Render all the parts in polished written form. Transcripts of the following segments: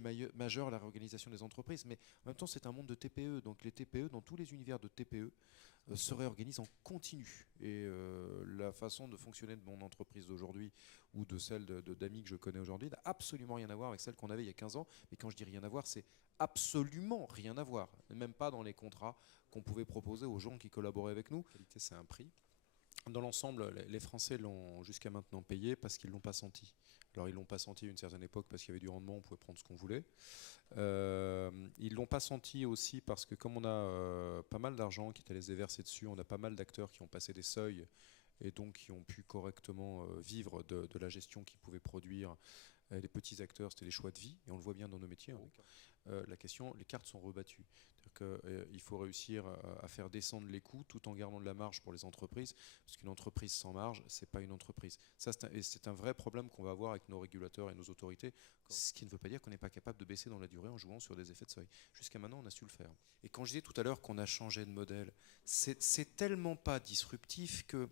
sujet majeur, la réorganisation des entreprises, mais en même temps, c'est un monde de TPE. Donc les TPE, dans tous les univers de TPE, se réorganisent en continu. Et la façon de fonctionner de mon entreprise d'aujourd'hui ou de celle d'amis que je connais aujourd'hui n'a absolument rien à voir avec celle qu'on avait il y a 15 ans. Mais quand je dis rien à voir, c'est absolument rien à voir. Même pas dans les contrats qu'on pouvait proposer aux gens qui collaboraient avec nous. La qualité, c'est un prix. Dans l'ensemble, les Français l'ont jusqu'à maintenant payé parce qu'ils ne l'ont pas senti. Alors ils ne l'ont pas senti à une certaine époque parce qu'il y avait du rendement, on pouvait prendre ce qu'on voulait. Ils ne l'ont pas senti aussi parce que comme on a pas mal d'argent qui est allé se déverser dessus, on a pas mal d'acteurs qui ont passé des seuils et donc qui ont pu correctement vivre de la gestion qu'ils pouvaient produire. Les petits acteurs, c'était des choix de vie, et on le voit bien dans nos métiers. La question, les cartes sont rebattues. Il faut réussir à faire descendre les coûts tout en gardant de la marge pour les entreprises, parce qu'une entreprise sans marge, c'est pas une entreprise. Ça, c'est un vrai problème qu'on va avoir avec nos régulateurs et nos autorités, ce qui ne veut pas dire qu'on n'est pas capable de baisser dans la durée en jouant sur des effets de seuil. Jusqu'à maintenant, on a su le faire. Et quand je disais tout à l'heure qu'on a changé de modèle, c'est tellement pas disruptif que,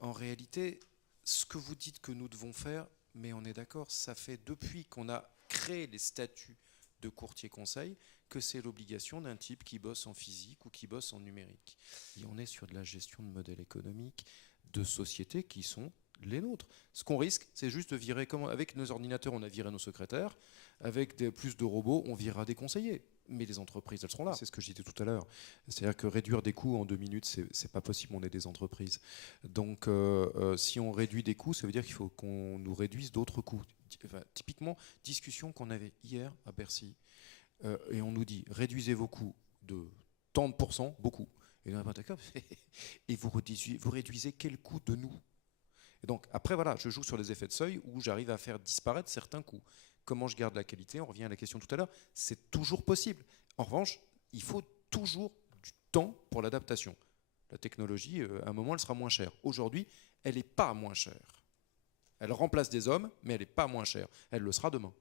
en réalité, ce que vous dites que nous devons faire, mais on est d'accord, ça fait depuis qu'on a créé les statuts de courtier conseil que c'est l'obligation d'un type qui bosse en physique ou qui bosse en numérique. Et on est sur de la gestion de modèles économiques de sociétés qui sont les nôtres. Ce qu'on risque, c'est juste de virer, comme avec nos ordinateurs, on a viré nos secrétaires, avec plus de robots, on virera des conseillers. Mais les entreprises, elles seront là. C'est ce que je disais tout à l'heure. C'est-à-dire que réduire des coûts en 2 minutes, c'est pas possible, on est des entreprises. Donc si on réduit des coûts, ça veut dire qu'il faut qu'on nous réduise d'autres coûts. Enfin, typiquement, discussion qu'on avait hier à Bercy, et on nous dit réduisez vos coûts de tant de pourcents, beaucoup. Et nous, d'accord, et vous réduisez quel coût de nous? Et donc après, voilà, je joue sur des effets de seuil où j'arrive à faire disparaître certains coûts. Comment je garde la qualité? On revient à la question tout à l'heure. C'est toujours possible. En revanche, il faut toujours du temps pour l'adaptation. La technologie, à un moment, elle sera moins chère. Aujourd'hui, elle n'est pas moins chère. Elle remplace des hommes, mais elle n'est pas moins chère. Elle le sera demain.